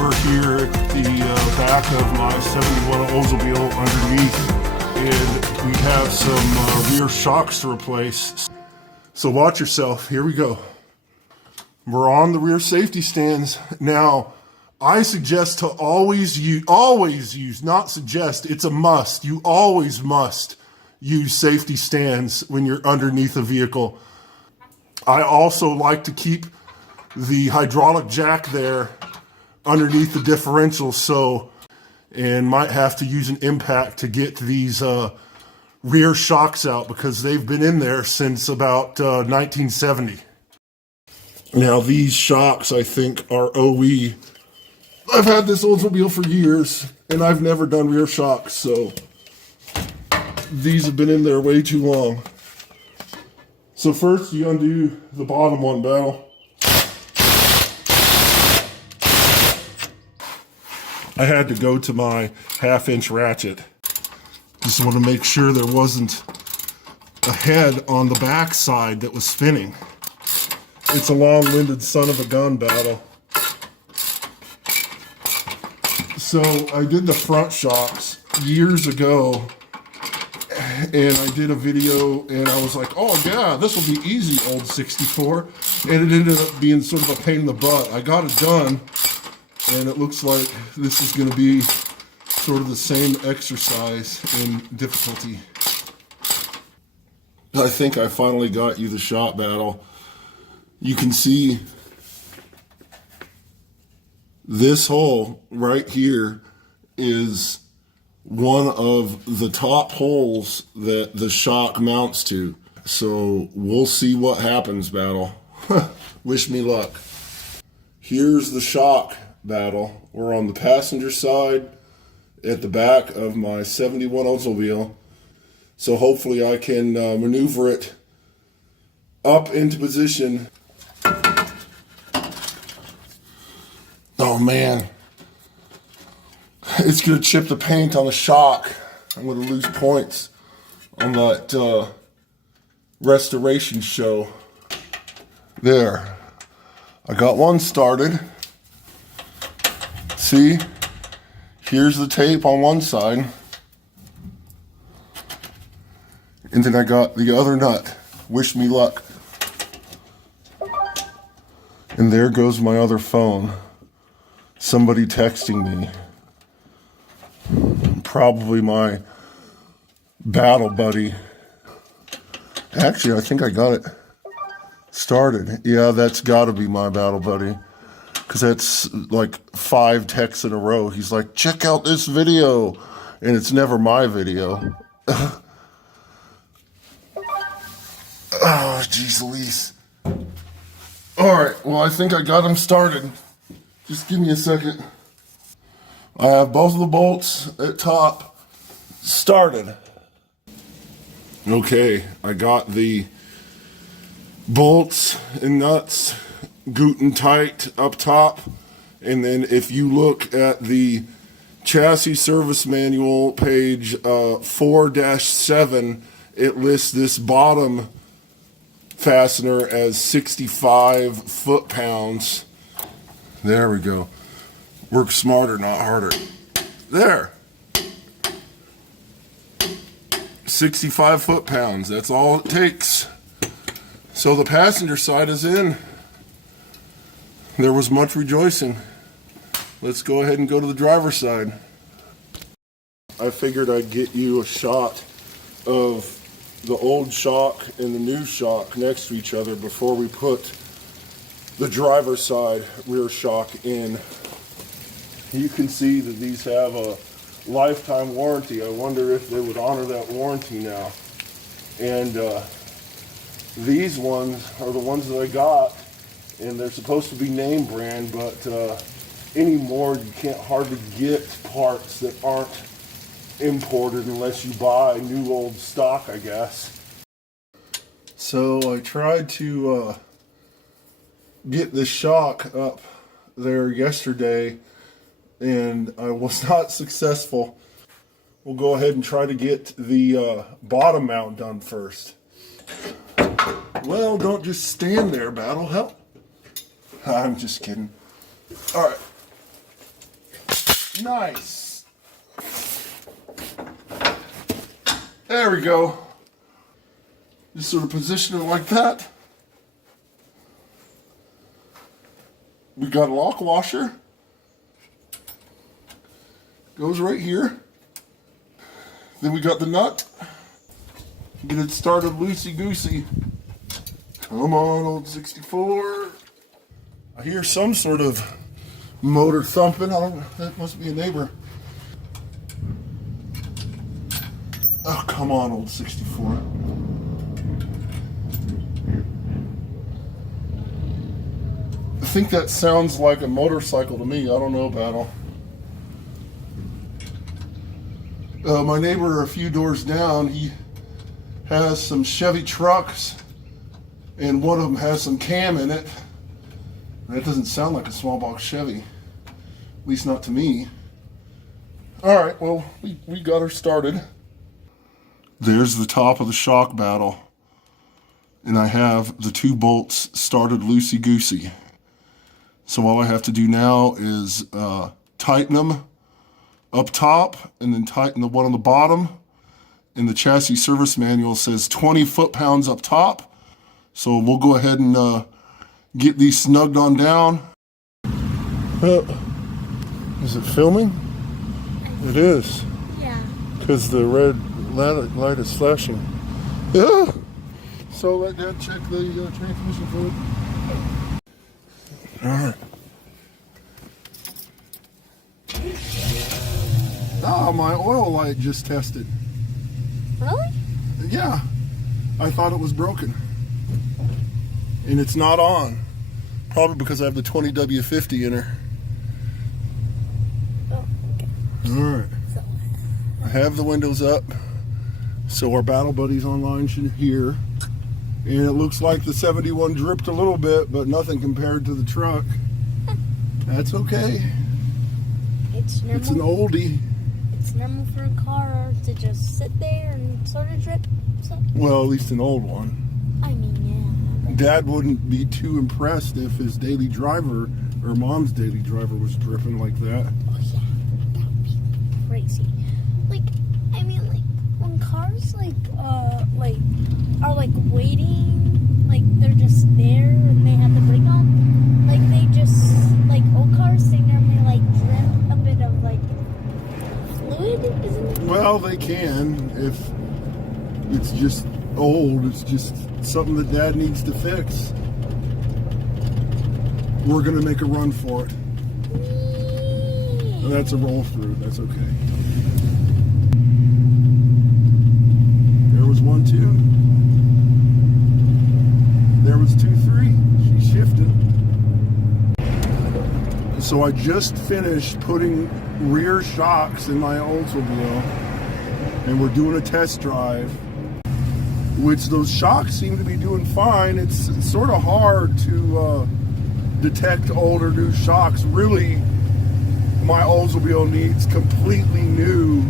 We're here at the back of my 71 Oldsmobile underneath, and we have some rear shocks to replace. So watch yourself. Here we go. We're on the rear safety stands. Now, I suggest to always use, not suggest, it's a must. You always must use safety stands when you're underneath a vehicle. I also like to keep the hydraulic jack there underneath the differential, and might have to use an impact to get these rear shocks out because they've been in there since about 1970. Now these shocks, I think, are OE. I've had this Oldsmobile for years and I've never done rear shocks, so these have been in there way too long. So first you undo the bottom one, Battle. I had to go to my 1/2-inch ratchet. Just want to make sure there wasn't a head on the back side that was spinning. It's a long-winded son of a gun, Battle. So I did the front shocks years ago, and I did a video and I was like, oh yeah, this will be easy, old 64. And it ended up being sort of a pain in the butt. I got it done, and it looks like this is going to be sort of the same exercise in difficulty. I think I finally got you the shot, Battle. You can see this hole right here is one of the top holes that the shock mounts to. So we'll see what happens, Battle. Wish me luck. Here's the shock, Battle. We're on the passenger side at the back of my 71 Oldsmobile. So hopefully I can maneuver it up into position. Oh man, it's gonna chip the paint on the shock. I'm gonna lose points on that restoration show. There, I got one started. See, here's the tape on one side. And then I got the other nut. Wish me luck. And there goes my other phone. Somebody texting me. Probably my battle buddy. Actually, I think I got it started. Yeah, that's gotta be my battle buddy. Because that's like 5 texts in a row. He's like, check out this video. And it's never my video. Oh, geez Louise. Alright, well I think I got him started. Just give me a second. I have both of the bolts at top started. Okay, I got the bolts and nuts Guten tight up top. And then if you look at the chassis service manual, page 4-7, it lists this bottom fastener as 65 foot-pounds. There we go. Work smarter, not harder. There. 65 foot-pounds. That's all it takes. So the passenger side is in. There was much rejoicing. Let's go ahead and go to the driver's side. I figured I'd get you a shot of the old shock and the new shock next to each other before we put the driver's side rear shock in. You can see that these have a lifetime warranty. I wonder if they would honor that warranty now. And these ones are the ones that I got, and they're supposed to be name brand, but anymore you can't hardly get parts that aren't imported unless you buy new old stock, I guess. So I tried to get the shock up there yesterday, and I was not successful. We'll go ahead and try to get the bottom mount done first. Well, don't just stand there, Battle. Help. I'm just kidding. All right. Nice. There we go. Just sort of position it like that. We got a lock washer. Goes right here. Then we got the nut. Get it started loosey-goosey. Come on, old 64. I hear some sort of motor thumping. I don't know. That must be a neighbor. Oh, come on, old 64. I think that sounds like a motorcycle to me. I don't know, Battle. My neighbor a few doors down, he has some Chevy trucks, and one of them has some cam in it. That doesn't sound like a small box Chevy, at least not to me. All right, well, we got her started. There's the top of the shock, Battle, and I have the 2 bolts started loosey-goosey. So all I have to do now is tighten them up top and then tighten the one on the bottom. And the chassis service manual says 20 foot-pounds up top. So we'll go ahead and get these snugged on down. Is it filming? It is. Yeah. Because the red light is flashing. Yeah. So let Dad check the transmission fluid. All right. Ah, my oil light just tested. Really? Yeah. I thought it was broken. And it's not on. Probably because I have the 20W50 in her. Oh, okay. Alright. So, I have the windows up, so our battle buddies online should hear. And it looks like the 71 dripped a little bit, but nothing compared to the truck. That's okay. it's normal. It's an oldie. It's normal for a car to just sit there and sort of drip. So, Well, at least an old one. I mean, yeah. Dad wouldn't be too impressed if his daily driver or Mom's daily driver was dripping like that. Oh yeah, that would be crazy. Like, I mean, like when cars are like waiting, like they're just there and they have the brake on. Like they just like old cars, they normally like drip a bit of like fluid, isn't it? Well, they can if it's just old. It's just something that Dad needs to fix. We're gonna make a run for it. And that's a roll through. That's okay. There was 1, 2. There was 2, 3. She shifted. So I just finished putting rear shocks in my Oldsmobile, and we're doing a test drive. Which those shocks seem to be doing fine. It's sort of hard to detect old or new shocks. Really, my Oldsmobile needs completely new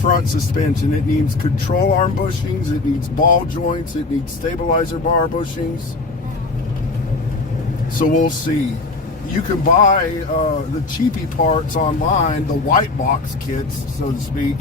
front suspension. It needs control arm bushings, it needs ball joints, it needs stabilizer bar bushings. So we'll see. You can buy the cheapy parts online, the white box kits, so to speak.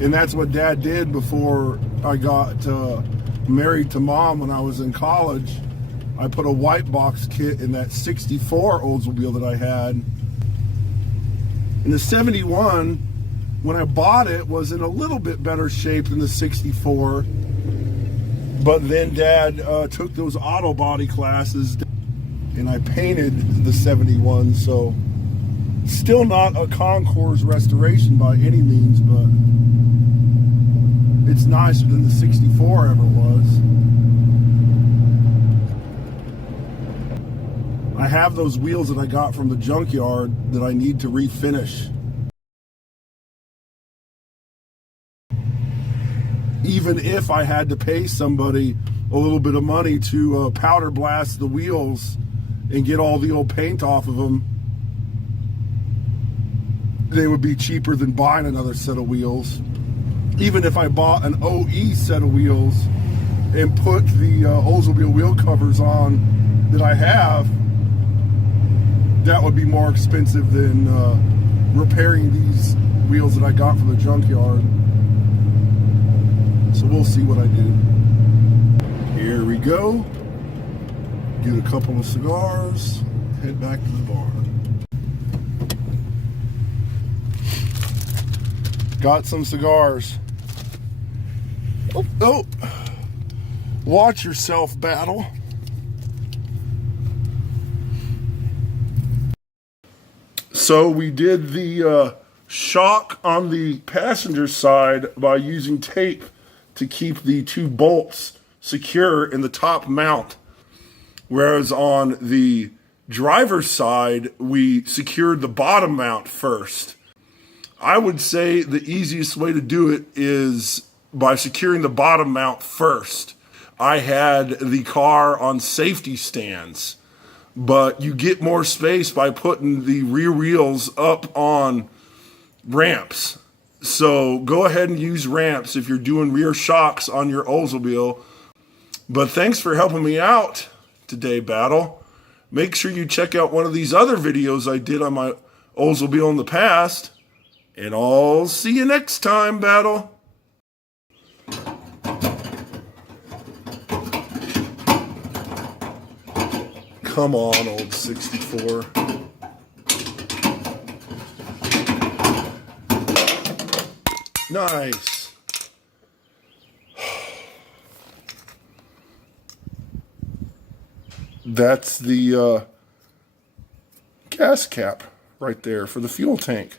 And that's what Dad did before I got married to Mom when I was in college. I put a white box kit in that 64 Oldsmobile that I had. And the 71, when I bought it, was in a little bit better shape than the 64. But then Dad took those auto body classes and I painted the 71. So still not a Concours restoration by any means, but it's nicer than the 64 ever was. I have those wheels that I got from the junkyard that I need to refinish. Even if I had to pay somebody a little bit of money to powder blast the wheels and get all the old paint off of them, they would be cheaper than buying another set of wheels. Even if I bought an OE set of wheels and put the Oldsmobile wheel covers on that I have, that would be more expensive than repairing these wheels that I got from the junkyard. So we'll see what I do. Here we go. Get a couple of cigars, head back to the barn. Got some cigars. Oh, watch yourself, Battle. So we did the shock on the passenger side by using tape to keep the two bolts secure in the top mount. Whereas on the driver's side, we secured the bottom mount first. I would say the easiest way to do it is by securing the bottom mount first. I had the car on safety stands, but you get more space by putting the rear wheels up on ramps. So go ahead and use ramps if you're doing rear shocks on your Oldsmobile. But thanks for helping me out today, Battle. Make sure you check out one of these other videos I did on my Oldsmobile in the past. And I'll see you next time, Battle. Come on, old 64. Nice. That's the gas cap right there for the fuel tank.